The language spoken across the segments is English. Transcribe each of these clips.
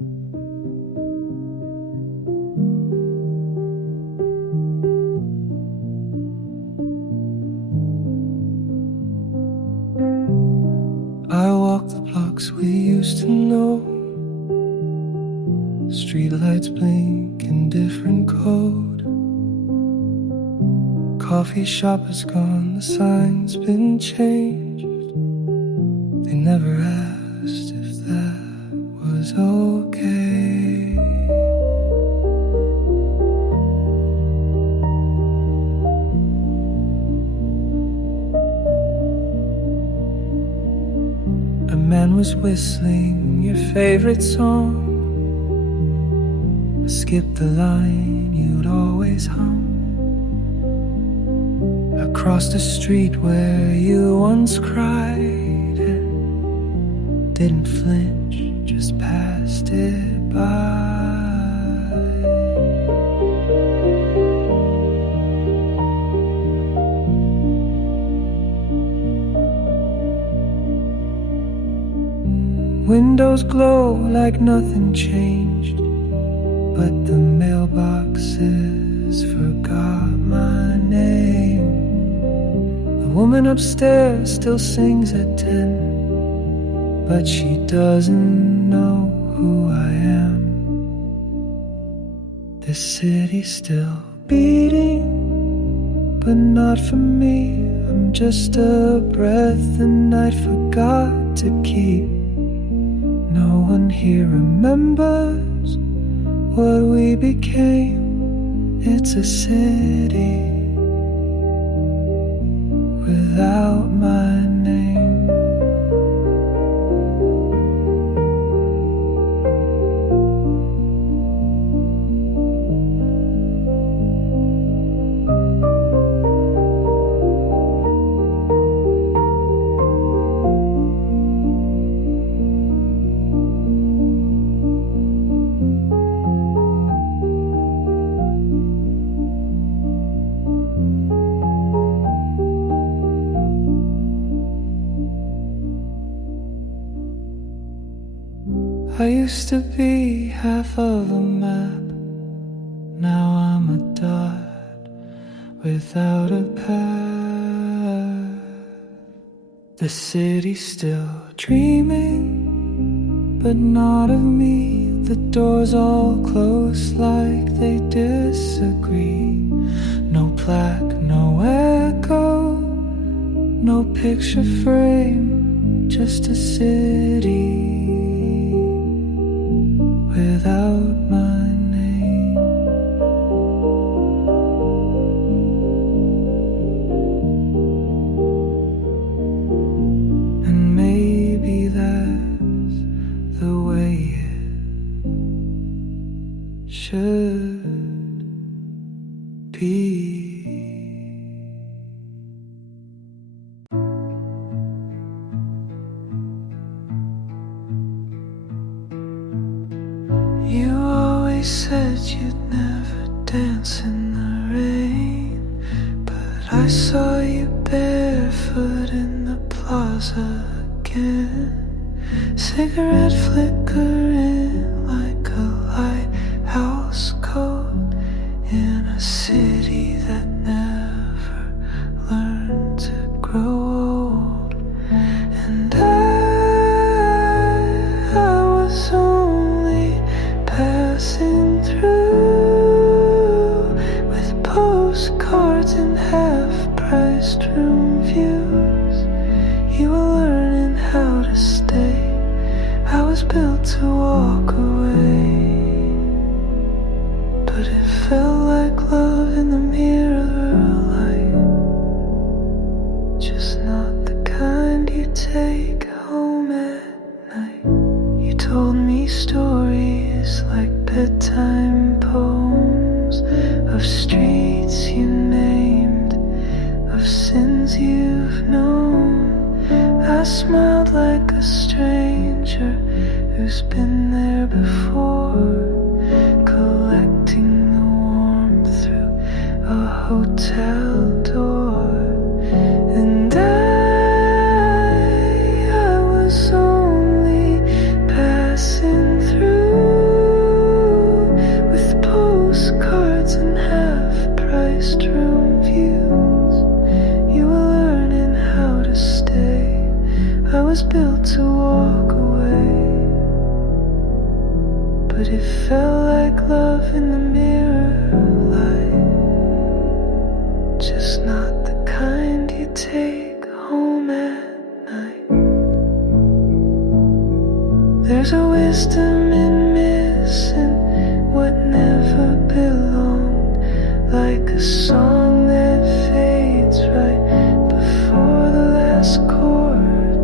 I walk the blocks we used to know. Streetlights blink in different code. Coffee shop is gone, the sign's been changed. They never asked if that was okay. A man was whistling your favorite song. I skipped the line you'd always hum. Across the street where you once cried and didn't flinch, just passed it by. Windows glow like nothing changed, but the mailboxes forgot my name. The woman upstairs still sings at 10, but she doesn't know who I am. This city's still beating, but not for me. I'm just a breath the night forgot to keep. No one here remembers what we became. It's a city without my name. I used to be half of a map. Now I'm a dot without a path. The city's still dreaming, but not of me. The doors all closed like they disagree. No plaque, no echo, no picture frame, just a city without my name. And maybe that's the way it should be. You always said you'd never dance in the rain, but I saw you barefoot in the plaza again. Cigarette flickering like a lighthouse coat in a city that never learned to grow old. And I was only passing through with postcards and half-priced room views. You were learning how to stay. I was built to walk away, but it felt like love in the mirror light, just not the kind you take home at night. You told me stories like bedtime poems of streets you named, of sins you've known. I smiled like a stranger who's been there before, collecting the warmth through a hotel door. And I was only passing through but it felt like love in the mirror light. Just not the kind you take home at night. There's a wisdom in missing what never belonged, like a song that fades right before the last chord.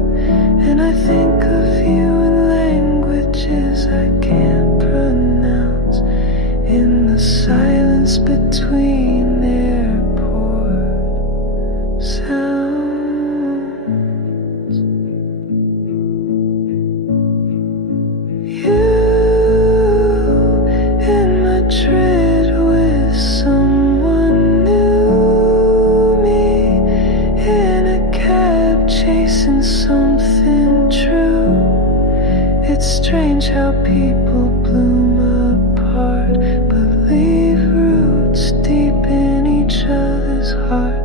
And I think of you in languages I can't pronounce, in the silence between airport sounds. You in Madrid with someone new, me in a cab chasing something true. It's strange how people bloom apart but leave roots deep in each other's hearts.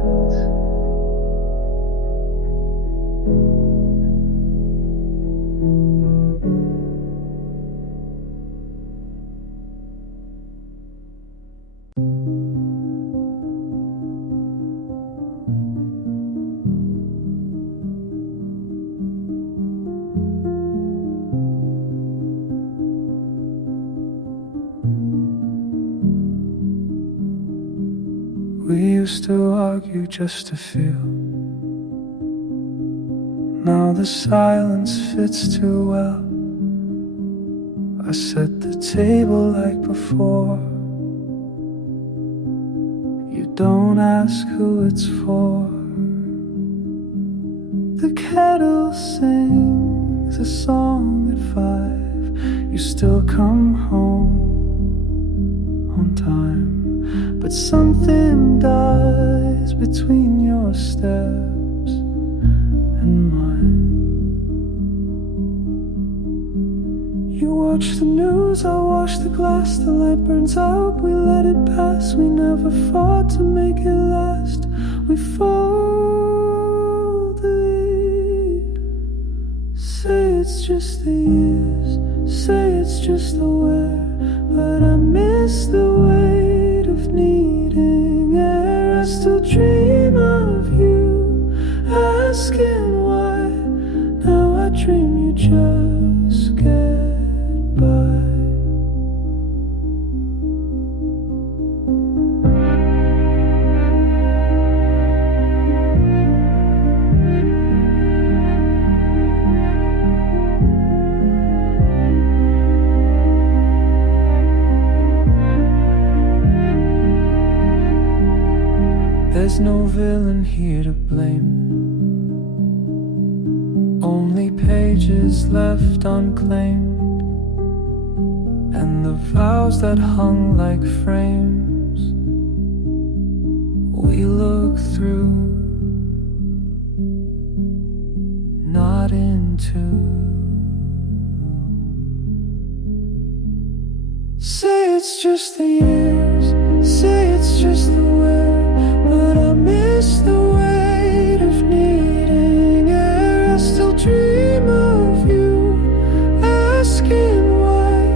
We used to argue just to feel. Now the silence fits too well. I set the table like before. You don't ask who it's for. The kettle sings a song at 5. You still come home on time, but something dies between your steps and mine. You watch the news, I wash the glass. The light burns out, we let it pass. We never fought to make it last. We fold the lead. Say it's just the years, say it's just the wear, but I miss the weight of needing air. I still dream of you, asking why. Now I dream you just get by. There's no villain here to blame, only pages left unclaimed, and the vows that hung like frames we look through, not into. Say it's just the years, say it's just the wear, but I miss the weight of needing air. I still dream of you, asking why.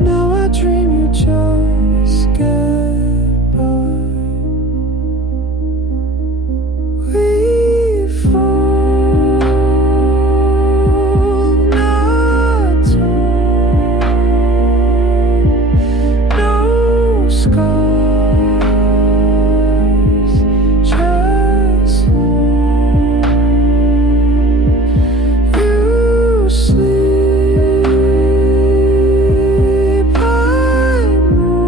Now I dream you just get by. We fold, not torn, no scars, just warm. You sleep, I move.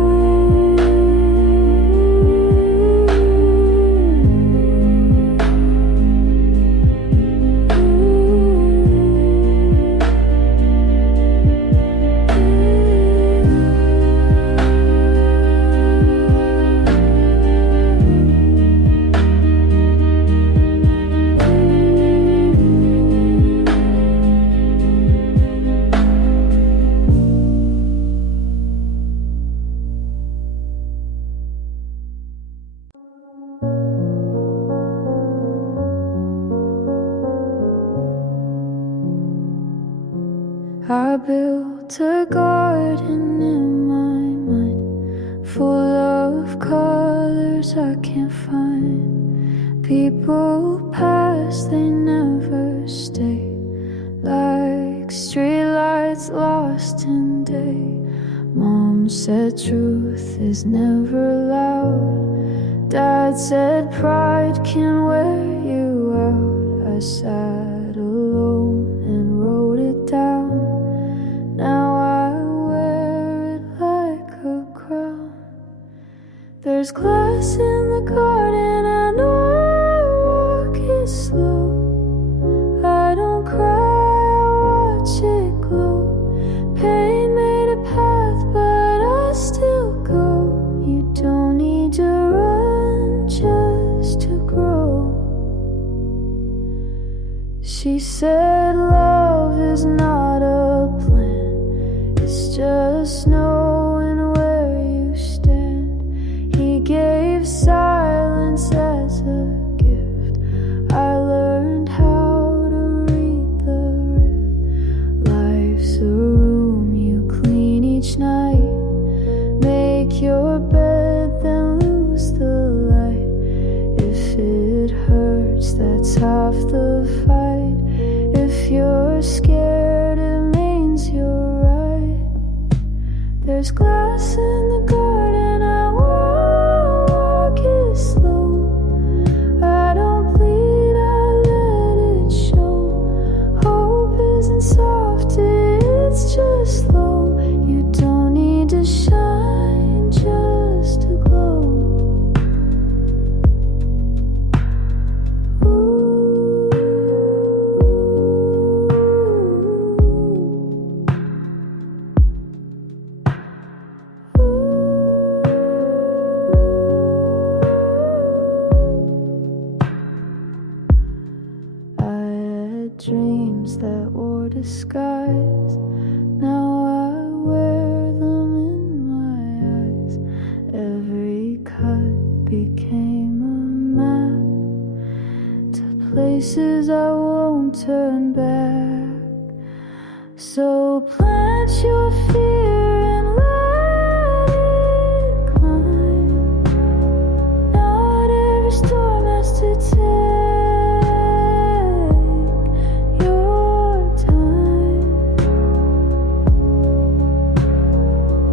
I built a garden full of colors I can't find. People pass, they never stay, like streetlights lost in day. Mom said truth is never loud. Dad said pride can wear you out. I sat alone and wrote it down. Now I wear it like a crown. There's glass in the garden, I know I walk it slow. I don't cry, I watch it glow. Pain made a path, but I still go. You don't need to run just to grow. She said love is not a plan, it's just knowing where you stand. He gave silence as a gift. I learned how to read the rift. Life's a room you clean each night. Make your bed, then lose the light. If it hurts, that's half the fight. If you're scared, it means you're right. There's glass in the garden, I walk it slow. I don't bleed, I let it show. Hope isn't soft, it's just slow. You don't need to shine just to glow. I had dreams that wore disguise. Now I wear them in my eyes. Every cut became a map to places I won't turn back. So plant your fear and let it climb. Not every storm has to take your time.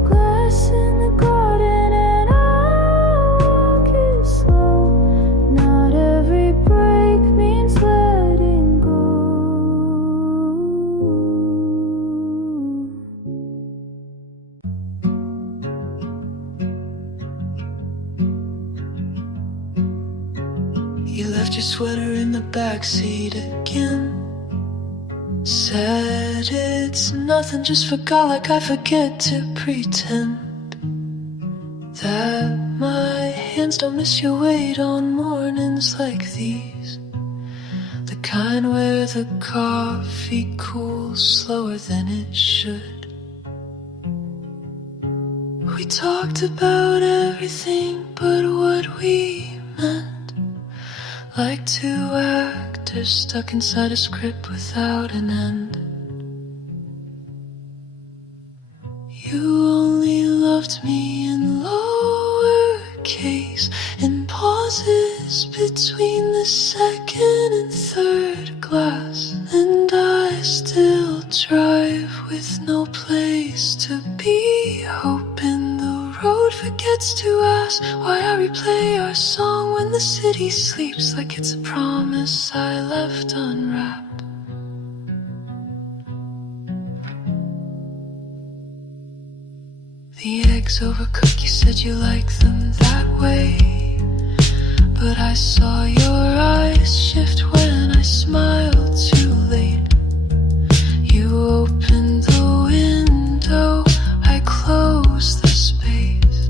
Glass in the garden and I walk it slow. Not every break means letting go. You left your sweater in the backseat again. Said it's nothing, just forgot like I forget to pretend that my hands don't miss your weight on mornings like these. The kind where the coffee cools slower than it should. We talked about everything but what we meant. Like two actors stuck inside a script without an end. You only loved me in lowercase, in pauses between the second and third glass. And I still drive with no place to be, hoping the road forgets to ask why I replay our song when the city sleeps, like it's a promise I left unwrapped. The eggs overcooked, you said you like them that way, but I saw your eyes shift when I smiled too late. You opened the window, I closed the space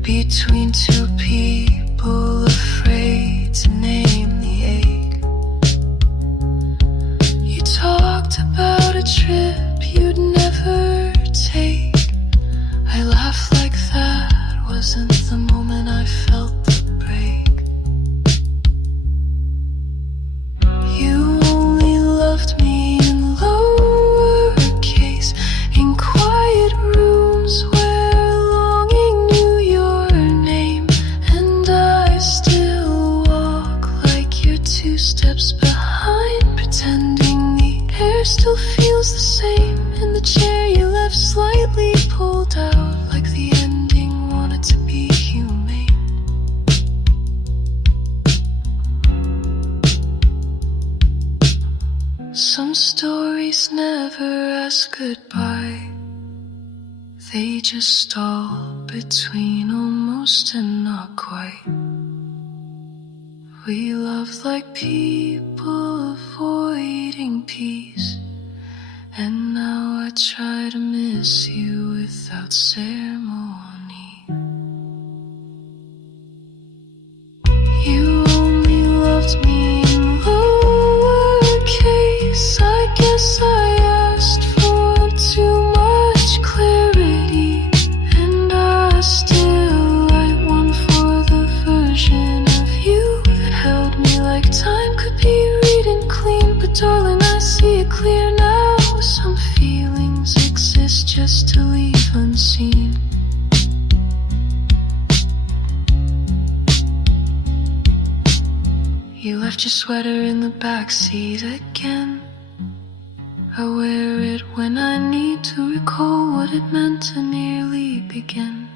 between two people afraid to name the ache. You talked about a trip you'd never take. I laughed like that wasn't the moment I felt the break. You only loved me in lowercase, in quiet rooms where longing goodbye. They just stall between almost and not quite. We loved like people avoiding peace, and now I try to miss you without ceremony. You only loved me in lowercase. I guess I asked for too much clarity, and I still write one for the version of you that held me like time could be reading clean. But darling, I see it clear now. Some feelings exist just to leave unseen. You left your sweater in the backseat again. I wear it when I need to recall what it meant to nearly begin.